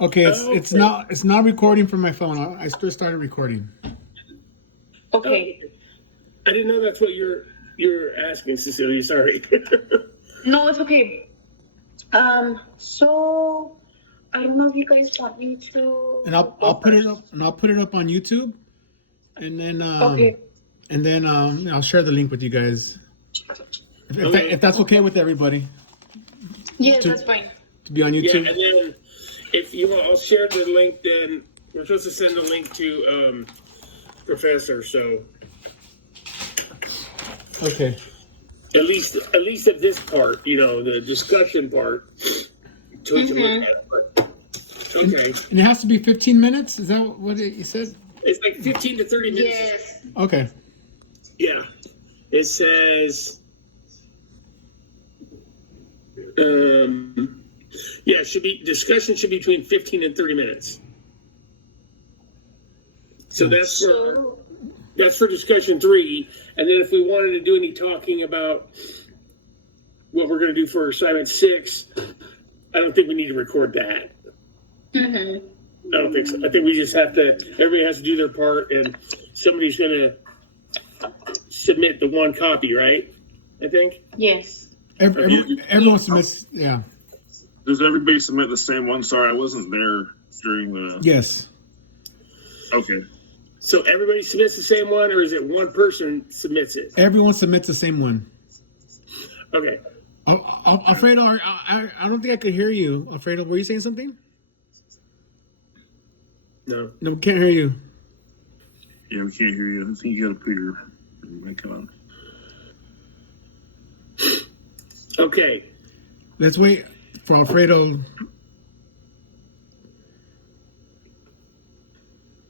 Okay, Oh, it's not recording from my phone. I just started recording. Okay. I didn't know that's what you're asking, Cecilia. Sorry. No, it's okay. So I don't know if you guys want me to And I'll go put it first. up on YouTube, and then Okay. I'll share the link with you guys Okay. if that's okay with everybody Yes, to that's fine. to be on Yeah, YouTube. and then if you want, I'll share the link. Then we're supposed to send the link to Professor. So Okay. at least at this part, the discussion part, so we can look at it. But, okay, And it has to be 15 minutes. Is that what you said? it's like 15 to 30 minutes. Yes. Okay. Yeah, it says. Yeah, discussion should be between 15 and 30 minutes. So that's for discussion 3. And then if we wanted to do any talking about what we're going to do for assignment 6, I don't think we need to record that. I don't think so. I think we just everybody has to do their part, and somebody's going to submit the one copy, right? I think. Yes. Everyone submits. Yeah. Does everybody submit the same one? Sorry, I wasn't there during the. Yes. Okay. So everybody submits the same one, or is it one person submits it? Everyone submits the same one. Okay. Alfredo, I don't think I could hear you. Alfredo, were you saying something? No. No, we can't hear you. Yeah, we can't hear you. I think you got to put your mic on. Okay. Let's wait for Alfredo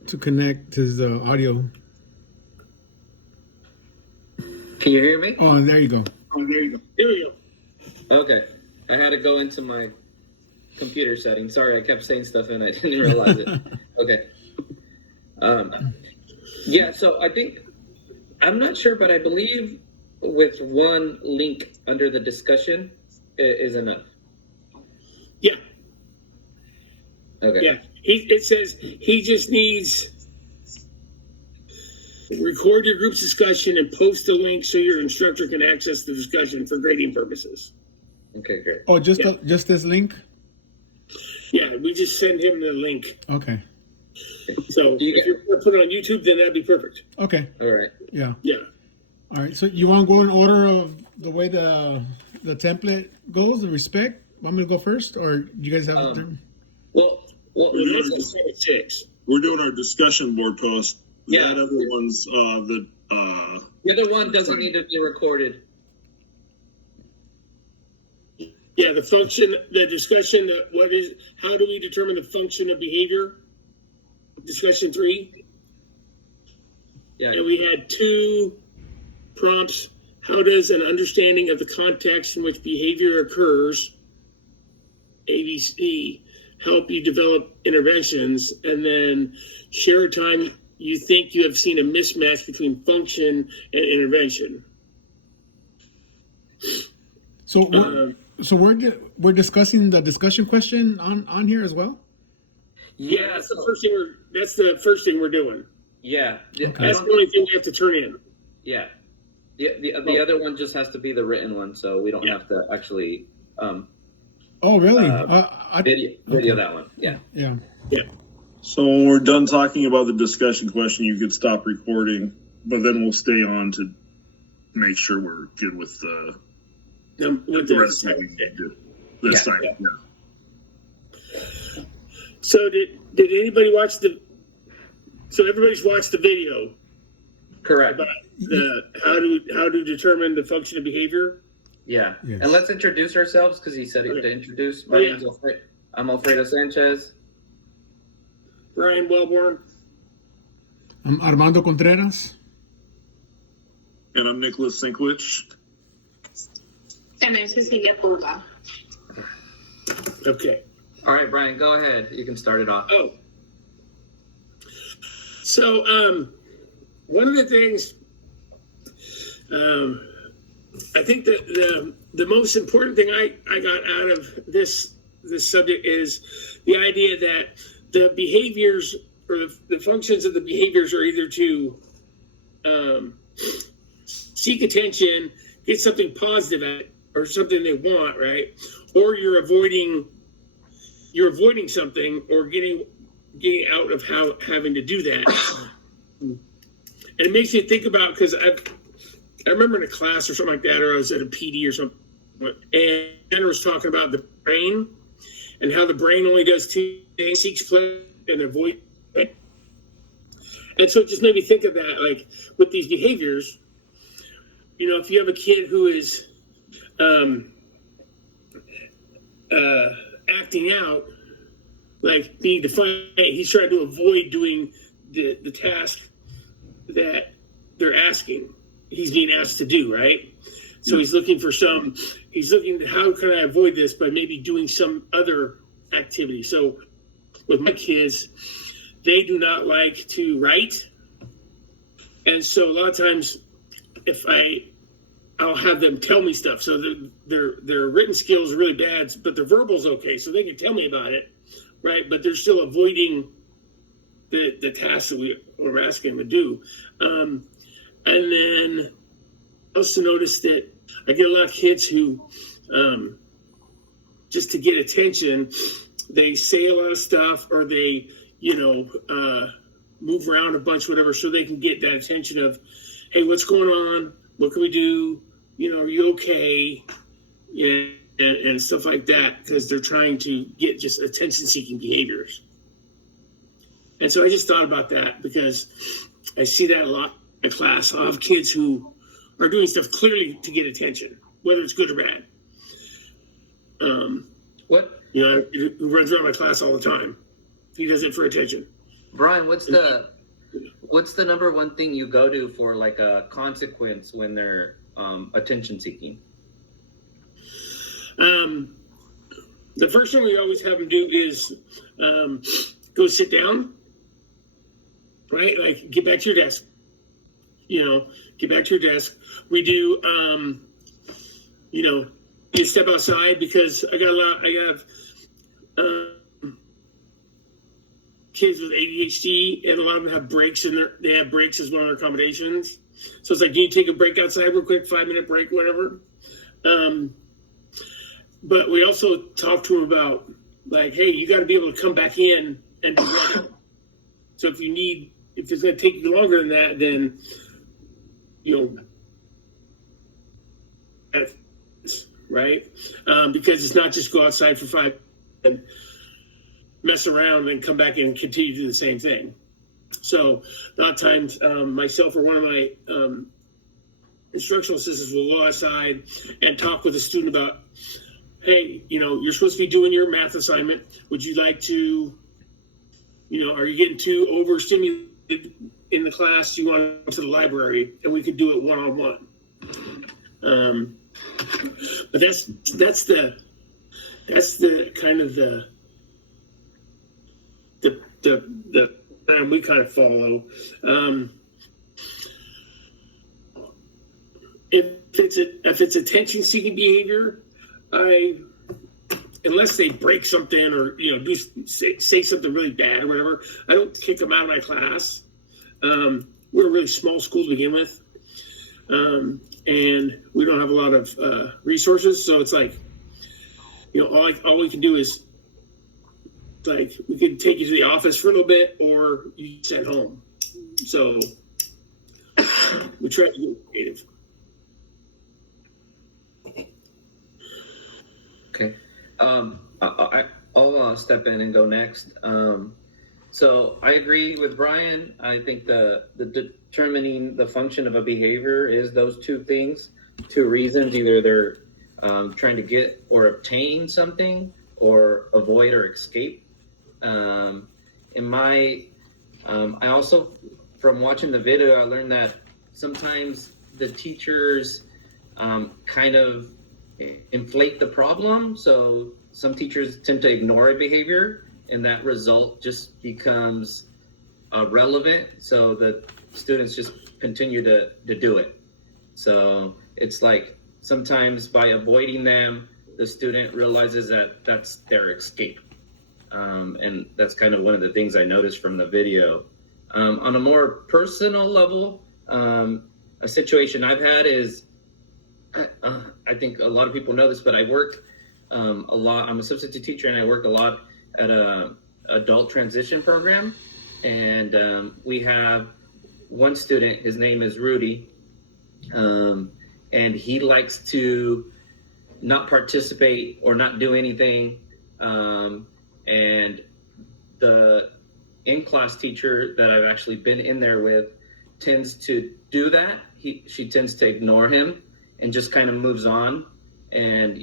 to connect his audio. Can you hear me? Oh, there you go. Here we go. Okay. I had to go into my computer settings. Sorry, I kept saying stuff and I didn't realize it. Okay. Yeah, so I think, I'm not sure, but I believe with one link under the discussion is enough. Yeah. Okay. Yeah. It says he just needs record your group's discussion and post the link so your instructor can access the discussion for grading purposes. Okay, great. Oh, just this link? Yeah, we just send him the link. Okay. So if you're going to put it on YouTube, then that'd be perfect. Okay. All right. Yeah. Yeah. All right. So you want to go in order of the way the template goes, the respect? Want me to go first, or do you guys have a turn? Well, That's on assignment 6. We're doing our discussion board post. Yeah. That other one's the other one doesn't need to be recorded. Yeah, the function, the discussion, how do we determine the function of behavior? Discussion 3. Yeah. And we had 2 prompts. How does an understanding of the context in which behavior occurs, ABC, help you develop interventions? And then share a time you think you have seen a mismatch between function and intervention. So we're discussing the discussion question on here as well. Yeah, that's the first thing we're doing. Yeah. Okay. That's the only thing we have to turn in. Yeah. The other one just has to be the written one, so we don't have to actually Oh, really? video that one. Yeah. Yeah. Yeah. So when we're done talking about the discussion question, you could stop recording, but then we'll stay on to make sure we're good with the rest of what we do this time. Yeah. Yeah. So did anybody watch so everybody's watched the video Correct. about how to determine the function of behavior? Yeah. Yes. And let's introduce ourselves because he said he to introduce. My name's I'm Alfredo Sanchez. Brian Wellborn. I'm Armando Contreras. And I'm Nicholas Sinkwich. And I'm Cecilia Puga. Okay. All right, Brian, go ahead. You can start it off. Oh. So one of the things I think that the most important thing I got out of this this subject is the idea that the behaviors or the functions of the behaviors are either to seek attention, get something positive at it, or something they want, right? Or you're avoiding something or getting out of having to do that. And it makes me think about, because I remember in a class or something like that, or I was at a PD or something, and Jenna was talking about the brain and how the brain only does two things: seeks pleasure and avoid. And so it just made me think of that, like with these behaviors. You know, if you have a kid who is acting out, like being defiant, he's trying to avoid doing the task that they're asking. He's being asked to do, right? So he's looking to how can I avoid this by maybe doing some other activity. So with my kids, they do not like to write. And so a lot of times I'll have them tell me stuff. So their written skills are really bad, but their verbal's okay. So they can tell me about it, right? But they're still avoiding the tasks that we're asking them to do. And then I also noticed that I get a lot of kids who, just to get attention, they say a lot of stuff, or they, move around a bunch, whatever, so they can get that attention of, hey, what's going on? What can we do? Are you okay? Yeah, and stuff like that, because they're trying to get just attention-seeking behaviors. And so I just thought about that, because I see that a lot in class. I have kids who are doing stuff clearly to get attention, whether it's good or bad. What, Who runs around my class all the time. He does it for attention. Brian? What's the number one thing you go to for like a consequence when they're attention seeking? The first thing we always have them do is go sit down, right? Like, get back to your desk. Get back to your desk. We do, you step outside, because I have kids with ADHD, and a lot of them have breaks they have breaks as one of their accommodations. So it's like, do you take a break outside real quick, 5-minute break, whatever? But we also talk to them about, like, hey, you got to be able to come back in and be ready. So if it's going to take you longer than that, then, right? Because it's not just go outside for 5 and mess around and come back and continue to do the same thing. So a lot of times, myself or one of my instructional assistants will go outside and talk with a student about, hey, you're supposed to be doing your math assignment. Would you like to, are you getting too overstimulated in the class? Do you want to go to the library? And we could do it one-on-one. But that's the kind of the plan we kind of follow. If it's attention-seeking behavior, unless they break something or say something really bad or whatever, I don't kick them out of my class. We're a really small school to begin with, and we don't have a lot of resources. So it's like, all we can do is, like, we can take you to the office for a little bit, or you send home. So we try to get creative. Okay. I'll step in and go next. So I agree with Brian. I think the determining the function of a behavior is those two things, two reasons. Either they're trying to get or obtain something, or avoid or escape. I also, from watching the video, I learned that sometimes the teachers kind of inflate the problem. So some teachers tend to ignore a behavior, and that result just becomes relevant. So the students just continue to do it. So it's like, sometimes by avoiding them the student realizes that that's their escape. And that's kind of one of the things I noticed from the video. On a more personal level, a situation I've had is, I think a lot of people know this, but I work a lot. I'm a substitute teacher, and I work a lot at a adult transition program. And we have one student. His name is Rudy, and he likes to not participate or not do anything. And the in-class teacher that I've actually been in there with tends to do that. She tends to ignore him and just kind of moves on, and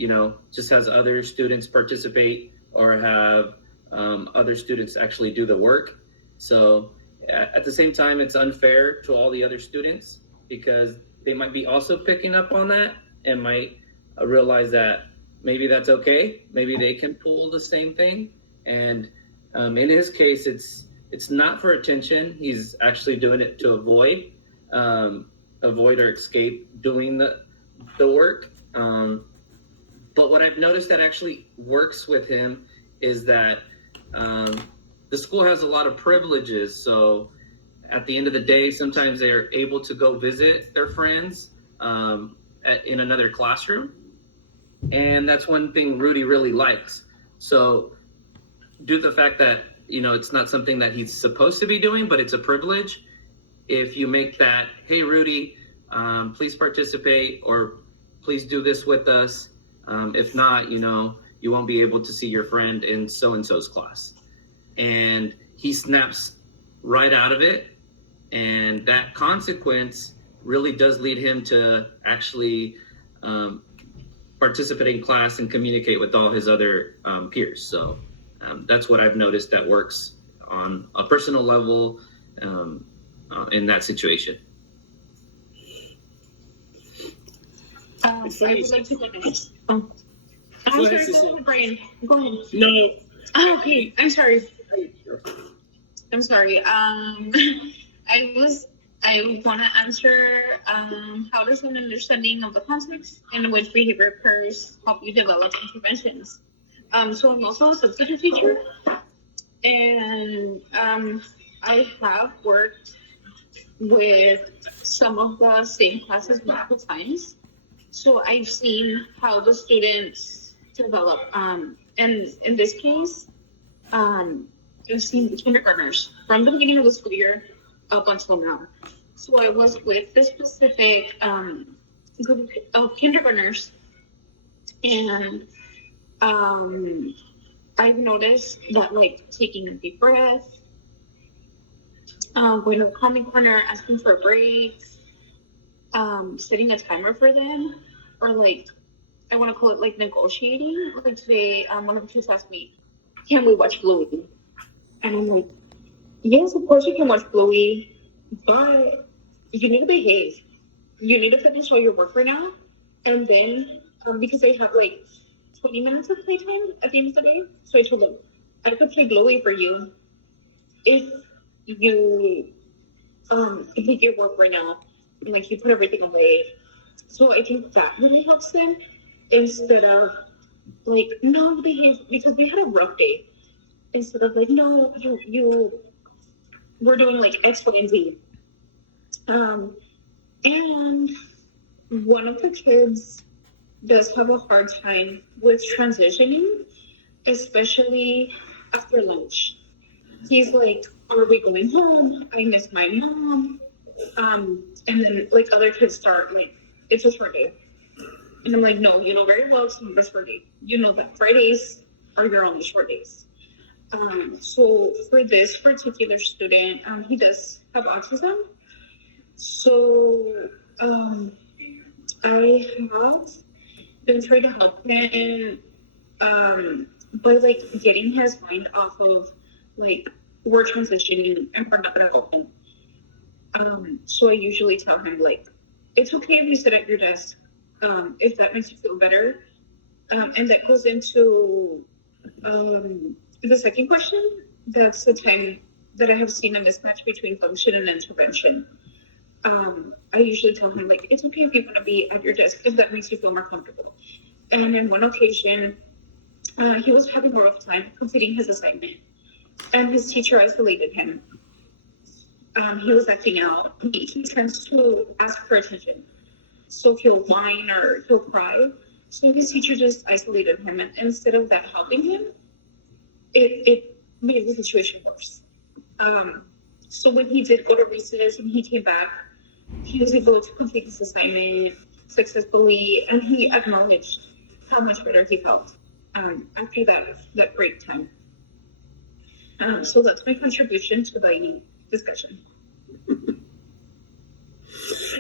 just has other students participate or have other students actually do the work. So at the same time, it's unfair to all the other students because they might be also picking up on that and might realize that maybe that's okay. Maybe they can pull the same thing. And in his case, it's not for attention. He's actually doing it to avoid or escape doing the work. But what I've noticed that actually works with him is that the school has a lot of privileges. So at the end of the day, sometimes they're able to go visit their friends in another classroom. And that's one thing Rudy really likes. So due to the fact that, it's not something that he's supposed to be doing, but it's a privilege. If you make that, hey, Rudy, please participate, or please do this with us. If not, you won't be able to see your friend in so-and-so's class. And he snaps right out of it. And that consequence really does lead him to actually participate in class and communicate with all his other peers. So that's what I've noticed that works on a personal level in that situation. I would like to go next. Oh. I'm sorry, go ahead, Brian. Go ahead. No. Oh, okay, I'm sorry. I want to answer, how does an understanding of the context in which behavior occurs help you develop interventions? So I'm also a substitute teacher, and I have worked with some of the same classes multiple times. So I've seen how the students develop. And in this case, I've seen kindergartners from the beginning of the school year up until now. So I was with this specific group of kindergartners, and I've noticed that, like, taking a deep breath, going to a calming corner, asking for a break, setting a timer for them, or like, I want to call it like negotiating. Like today, one of the kids asked me, "Can we watch Bluey?" And I'm like, "Yes, of course you can watch Bluey, but you need to behave. You need to finish all your work right now, and then because they have like 20 minutes of playtime at the end of the day." So I told them, "I could play Bluey for you if you complete your work right now, and like you put everything away." So I think that really helps them, instead of like, no, behave, because we had a rough day. Instead of like, no, we're doing like X, Y, and Z. And one of the kids does have a hard time with transitioning, especially after lunch. He's like, "Are we going home? I miss my mom." And then like other kids start like, "It's a short day." And I'm like, "No, you know very well it's not a short day. You know that Fridays are your only short days." So for this particular student, he does have autism. So I have been trying to help him by like getting his mind off of like, we're transitioning and we're not gonna go home. So I usually tell him like, it's okay if you sit at your desk, if that makes you feel better. And that goes into the second question. That's the time that I have seen a mismatch between function and intervention. I usually tell him like, it's okay if you want to be at your desk if that makes you feel more comfortable. And in one occasion, he was having a rough time completing his assignment, and his teacher isolated him. He was acting out. He tends to ask for attention, so he'll whine or he'll cry. So his teacher just isolated him, and instead of that helping him, it made the situation worse. So when he did go to recess and he came back, he was able to complete his assignment successfully, and he acknowledged how much better he felt after that break time. So that's my contribution to the discussion.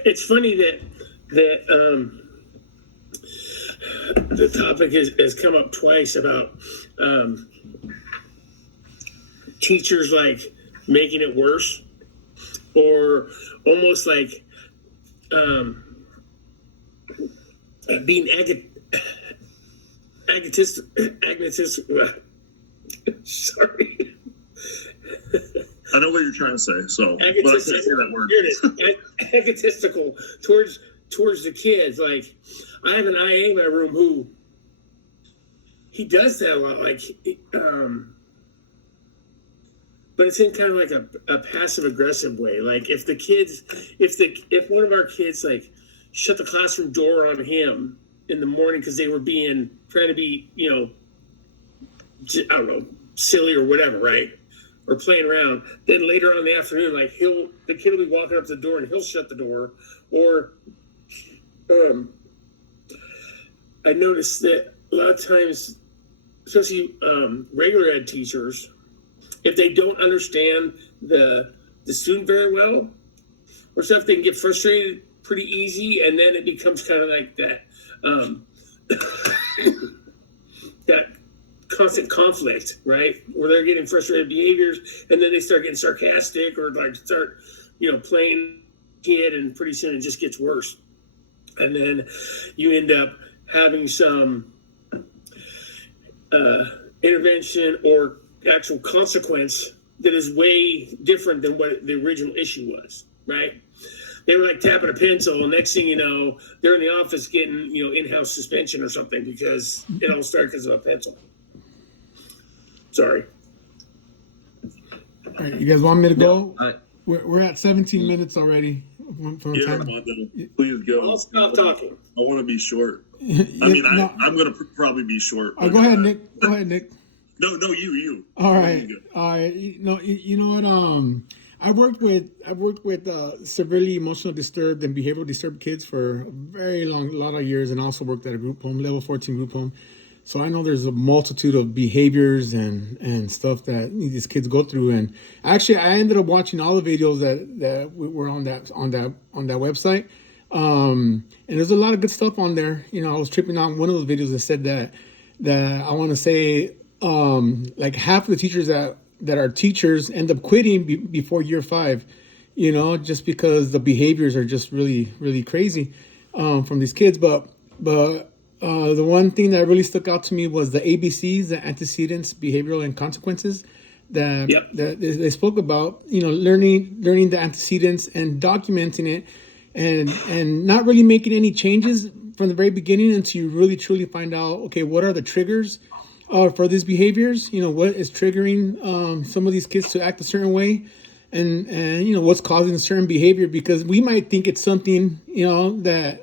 It's funny that the topic has come up twice about teachers like making it worse, or almost like being sorry. I know what you're trying to say, so but I can't say that word. Here it is. Egotistical towards the kids. Like, I have an IA in my room who he does that a lot. Like, but it's in kind of like a passive aggressive way. Like, if one of our kids like shut the classroom door on him in the morning because they were trying to be, I don't know, silly or whatever, right? Or playing around. Then later on in the afternoon, like the kid will be walking up to the door and he'll shut the door. Or I noticed that a lot of times, especially regular ed teachers, if they don't understand the student very well or stuff, they can get frustrated pretty easy, and then it becomes kind of like that that constant conflict, right? Where they're getting frustrated behaviors, and then they start getting sarcastic or like start, playing kid, and pretty soon it just gets worse. And then you end up having some intervention or actual consequence that is way different than what the original issue was, right? They were like tapping a pencil, and next thing you know, they're in the office getting, in-house suspension or something because it all started because of a pencil. Sorry. All right, you guys want me to go? No, We're at 17 minutes already. From Yeah, time. Armando, please go. I'll stop talking. I want to be short. Yeah, I'm going to probably be short. Go ahead, Nick. Go ahead, Nick. No, you. All right. All right. You know what? I worked with severely emotional disturbed and behavioral disturbed kids for a lot of years, and also worked at a group home, level 14 group home. So I know there's a multitude of behaviors and stuff that these kids go through. And actually, I ended up watching all the videos that were on that website. And there's a lot of good stuff on there. I was tripping on one of those videos that said that I want to say like half of the teachers that are teachers end up quitting before year 5, just because the behaviors are just really, really crazy from these kids. But the one thing that really stuck out to me was the ABCs, the antecedents, behavioral, and consequences that they spoke about. Learning the antecedents and documenting it, and not really making any changes from the very beginning until you really truly find out, okay, what are the triggers for these behaviors? What is triggering some of these kids to act a certain way, and what's causing a certain behavior? Because we might think it's something that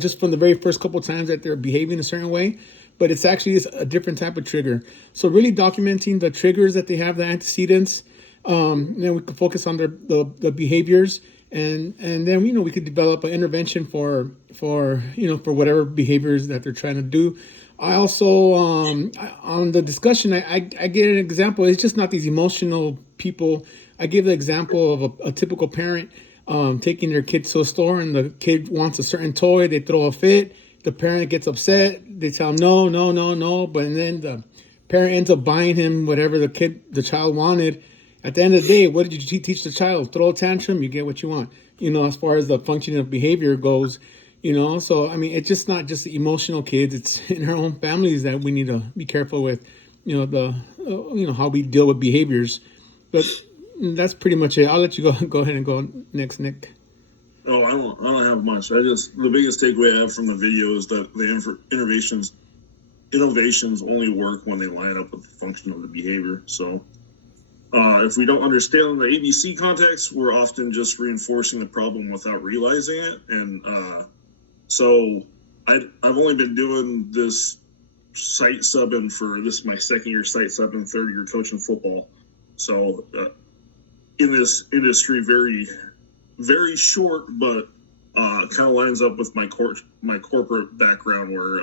just from the very first couple of times that they're behaving a certain way, but it's actually a different type of trigger. So really documenting the triggers that they have, the antecedents, then we can focus on the behaviors, and then we could develop an intervention for whatever behaviors that they're trying to do. I also on the discussion, I get an example. It's just not these emotional people. I give the example of a typical parent taking their kid to a store, and the kid wants a certain toy. They throw a fit. The parent gets upset. They tell him no, but then the parent ends up buying him whatever the child wanted. At the end of the day, what did you teach the child? Throw a tantrum, you get what you want. As far as the functioning of behavior goes, So I mean, it's just not just the emotional kids. It's in our own families that we need to be careful with, how we deal with behaviors. But that's pretty much it. I'll let you go ahead and go next, Nick. Oh, I don't have much. The biggest takeaway I have from the video is that the innovations only work when they line up with the function of the behavior. So, if we don't understand the ABC context, we're often just reinforcing the problem without realizing it. And so, I've only been doing this site subbing for this is my second year site subbing, third year coaching football. So, in this industry, very, very short, but kind of lines up with my corporate background, where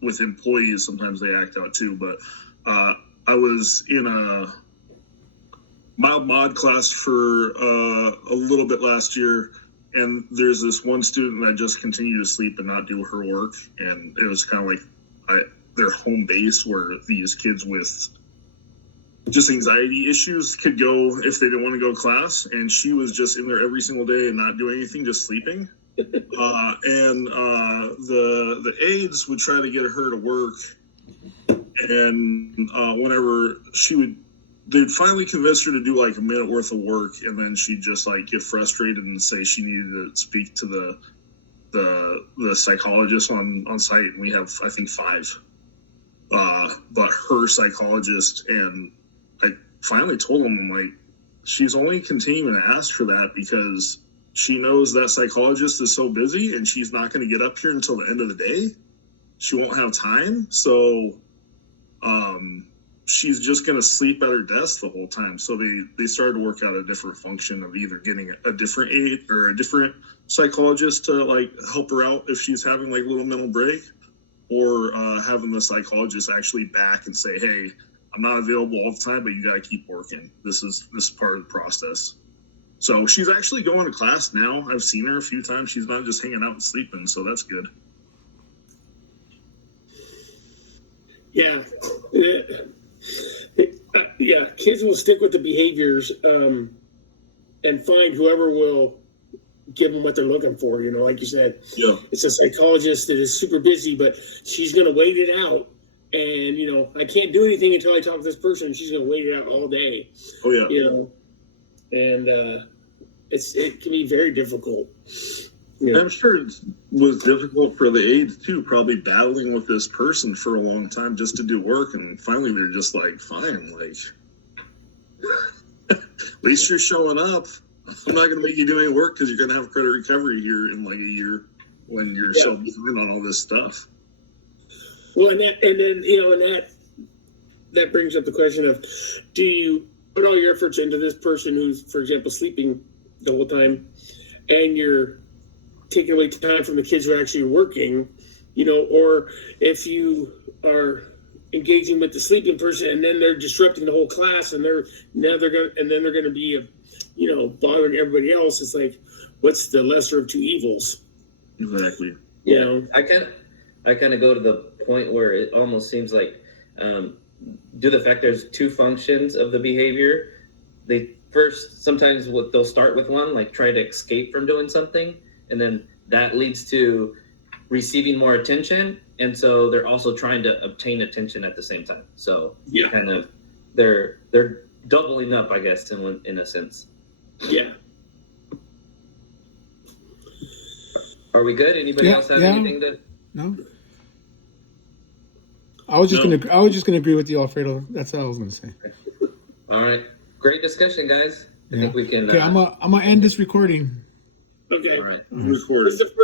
with employees sometimes they act out too. But I was in a mild mod class for a little bit last year, and there's this one student that just continued to sleep and not do her work, and it was kind of like their home base where these kids with just anxiety issues could go if they didn't want to go to class, and she was just in there every single day and not doing anything, just sleeping. The aides would try to get her to work, and whenever they'd finally convince her to do like a minute worth of work, and then she'd just like get frustrated and say she needed to speak to the psychologist on site, and we have I think 5. But her psychologist, and I finally told him, I'm like, she's only continuing to ask for that because she knows that psychologist is so busy and she's not going to get up here until the end of the day. She won't have time. So she's just going to sleep at her desk the whole time. So they started to work out a different function of either getting a different aide or a different psychologist to like help her out if she's having like a little mental break, or having the psychologist actually back and say, hey, I'm not available all the time, but you got to keep working. This is part of the process. So she's actually going to class now. I've seen her a few times. She's not just hanging out and sleeping, so that's good. Yeah. Yeah, kids will stick with the behaviors and find whoever will give them what they're looking for. Like you said, Yeah. It's a psychologist that is super busy, but she's going to wait it out. And, I can't do anything until I talk to this person, and she's going to wait it out all day. Oh, yeah. And it can be very difficult. I'm sure it was difficult for the aides too, probably battling with this person for a long time just to do work, and finally they're just like, fine, like at least you're showing up. I'm not going to make you do any work because you're going to have credit recovery here in like a year when you're so behind on all this stuff. Well, and then that brings up the question of, do you put all your efforts into this person who's, for example, sleeping the whole time, and you're taking away time from the kids who are actually working, or if you are engaging with the sleeping person and then they're disrupting the whole class, and they're going to be bothering everybody else. It's like, what's the lesser of two evils? Exactly. I kind of go to the point where it almost seems like due to the fact there's 2 functions of the behavior, they first sometimes they'll start with one, like try to escape from doing something, and then that leads to receiving more attention, and so they're also trying to obtain attention at the same time. So kind of they're doubling up, I guess, in a sense. Yeah. Are we good? Anybody else have anything to? No. I was just gonna agree with you, Alfredo. That's all I was gonna say. All right. Great discussion, guys. I think we can. Okay, I'm gonna end this recording. Okay. All right. Recording. This is the first